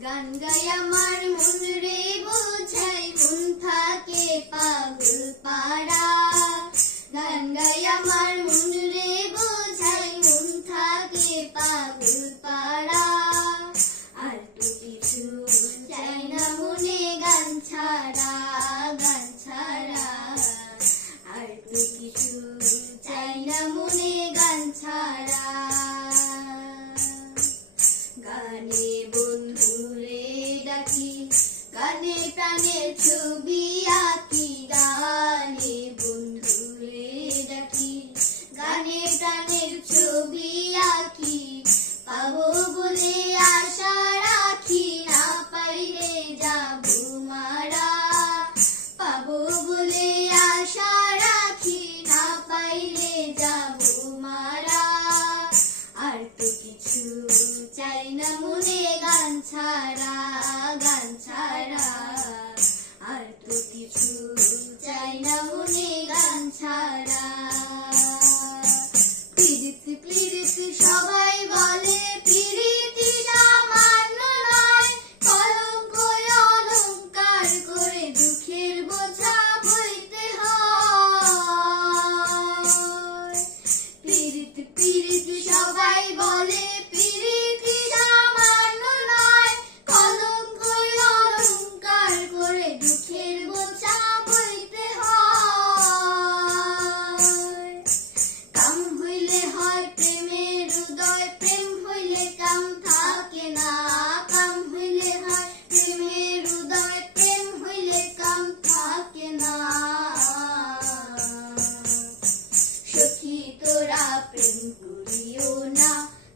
গান গাই আমার মন রে বোঝাই মন থাকে পাগল পাড়া গান গাই আমার মন রে বোঝাই মন থাকে পাগল পাড়া আর তো কিছু চাই না মনে গান ছাড়া আর তো কিছু চাই না মনে গান ছাড়া গানে বন্ধুরে ডাকি গানে প্রাণের ছবি আঁকি গানে বন্ধুরে ডাকি গানে প্রাণের ছবি আঁকি পাবো বলে আশা রাখি না পাইলে যাবো মারা পাবো বলে আশা রাখি না পাইলে যাবো মারা আর তো কিছু চাই না মনে গান ছাড়া আর তো কিছু চাই না মনে গান ছাড়া প্রীতি প্রীতি সবাই বলে প্রীতি সামান্য নয় কলঙ্ক অলঙ্কার করে দুঃখের বোঝা বইতে হয় প্রীতি প্রীতি সবাই বলে প্রীতি সামান্য নয় কলঙ্ক অলঙ্কার করে দুঃখের বোঝা বইতে হয় কাম হইলে হয় প্রেমের হৃদয় প্রেম হইলে কাম থাকে না কাম হইলে হয় প্রেমের হৃদয় প্রেম হইলে কাম থাকে না সখী তোরা প্রেম করিও না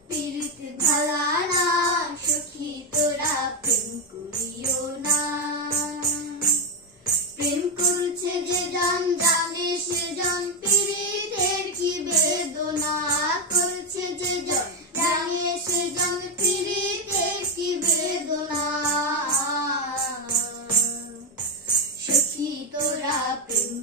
প্রীতি ভালা না সখী তোরা প্রেম করিও না প্রেম করছে যে জন জানে সে জন প্রীতের কি বেদনা করছে যে জন জানে সে জন প্রীতের কি বেদনা সখী তোরা প্রেম